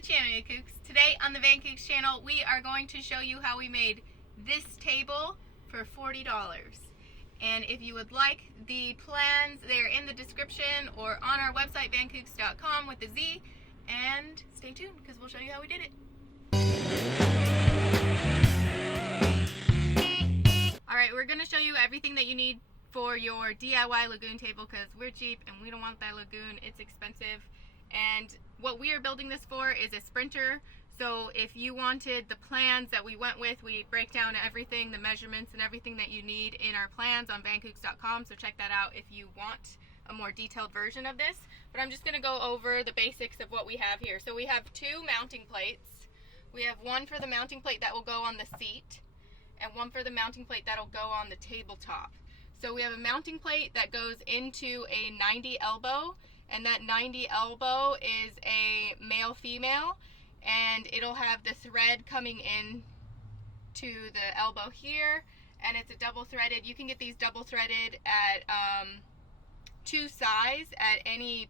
the channel, Kookz. Today on the Kookz channel, we are going to show you how we made this table for $40. And if you would like the plans, they're in the description or on our website, vankooks.com with a Z. And stay tuned because we'll show you how we did it. Alright, we're going to show you everything that you need for your DIY Lagun table because we're cheap and we don't want that Lagun. It's expensive. And what we are building this for is a sprinter. So if you wanted the plans that we went with, we break down everything, the measurements and everything that you need in our plans on vankooks.com. So check that out if you want a more detailed version of this. But I'm just going to go over the basics of what we have here. So we have two mounting plates. We have one for the mounting plate that will go on the seat and one for the mounting plate that will go on the tabletop. So we have a mounting plate that goes into a 90 elbow, and that 90 elbow is a male-female, and it'll have the thread coming in to the elbow here, and it's a double threaded. You can get these double threaded at two size at any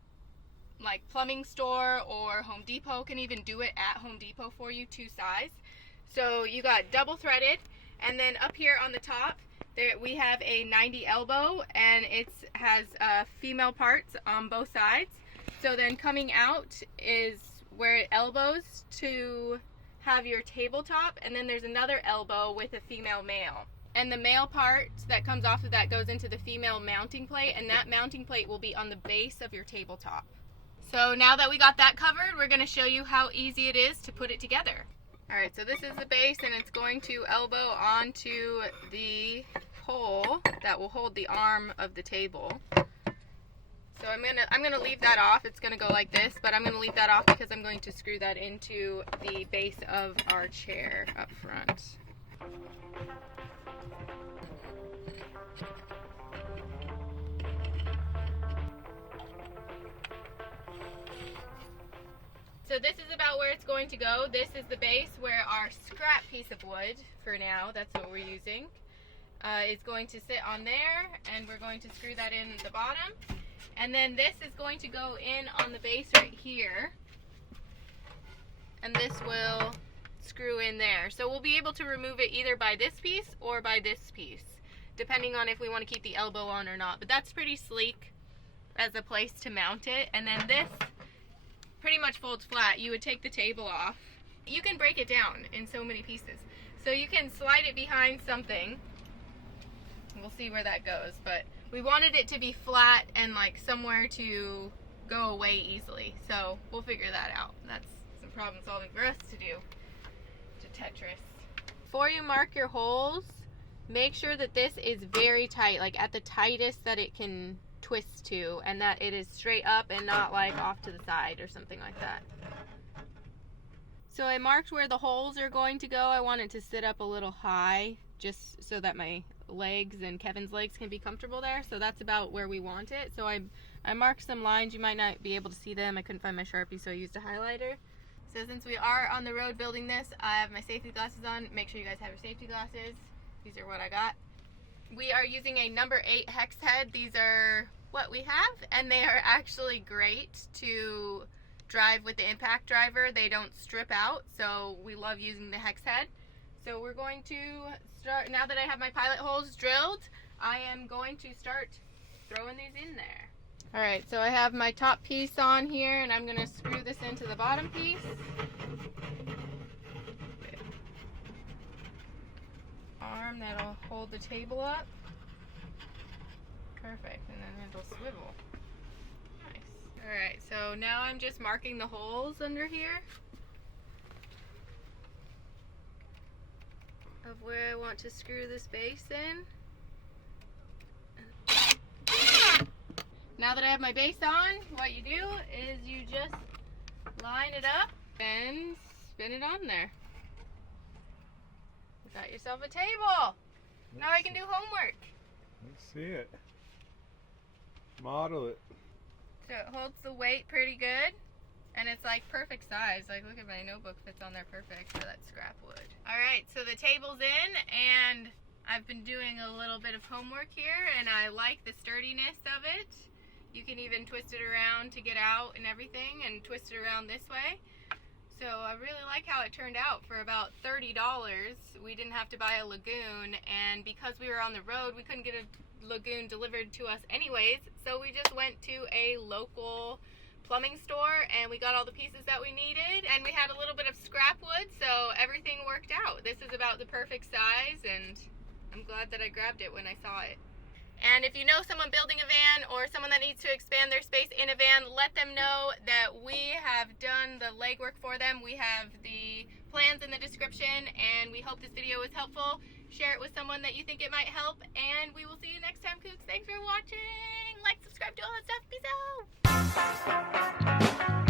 like plumbing store, or Home Depot can even do it at Home Depot for you, two size. So you got double threaded, and then up here on the top there we have a 90 elbow, and it has female parts on both sides. So then coming out is where it elbows to have your tabletop, and then there's another elbow with a female male. And the male part that comes off of that goes into the female mounting plate, and that mounting plate will be on the base of your tabletop. So now that we got that covered, we're going to show you how easy it is to put it together. Alright, so this is the base, and it's going to elbow onto the pole that will hold the arm of the table. So I'm gonna leave that off. It's gonna go like this, but I'm gonna leave that off because I'm going to screw that into the base of our chair up front. So this is about where it's going to go. This is the base where our scrap piece of wood, for now, that's what we're using, is going to sit on there, and we're going to screw that in the bottom. And then this is going to go in on the base right here, and this will screw in there. So we'll be able to remove it either by this piece or by this piece, depending on if we want to keep the elbow on or not. But that's pretty sleek as a place to mount it. And then this pretty much folds flat. You would take the table off. You can break it down in so many pieces. So you can slide it behind something. We'll see where that goes, but we wanted it to be flat and like somewhere to go away easily. So we'll figure that out. That's some problem solving for us to do, to Tetris. Before you mark your holes, make sure that this is very tight, like at the tightest that it can twist to, and that it is straight up and not like off to the side or something like that. So I marked where the holes are going to go. I want it to sit up a little high just so that my legs and Kevin's legs can be comfortable there. So that's about where we want it. So I marked some lines. You might not be able to see them. I couldn't find my Sharpie, so I used a highlighter. So since we are on the road building this, I have my safety glasses on. Make sure you guys have your safety glasses. These are what I got. We are using a number 8 hex head. These are what we have, and they are actually great to drive with the impact driver. They don't strip out, so we love using the hex head. So we're going to start, now that I have my pilot holes drilled, I am going to start throwing these in there. Alright, so I have my top piece on here, and I'm going to screw this into the bottom piece. Arm that'll hold the table up. Perfect, and then it'll swivel. Nice. Alright, so now I'm just marking the holes under here of where I want to screw this base in. Now that I have my base on, what you do is you just line it up and spin it on there. You got yourself a table. Now I can do homework. Let's see it. Model it. So it holds the weight pretty good, and it's like perfect size. Like, look at my notebook, fits on there perfect for that scrap wood. Alright, so the table's in, and I've been doing a little bit of homework here, and I like the sturdiness of it. You can even twist it around to get out and everything, and twist it around this way. So I really like how it turned out. For about $30, we didn't have to buy a Lagun, and because we were on the road, we couldn't get a Lagun delivered to us anyways, so we just went to a local plumbing store and we got all the pieces that we needed, and we had a little bit of scrap wood, so everything worked out. This is about the perfect size, and I'm glad that I grabbed it when I saw it. And if you know someone building a van or someone that needs to expand their space in a van, let them know that we have done the legwork for them. We have the plans in the description, and we hope this video was helpful. Share it with someone that you think it might help, and we will see you next time, Kookz. Thanks for watching. Like, subscribe, do all that stuff. Peace out.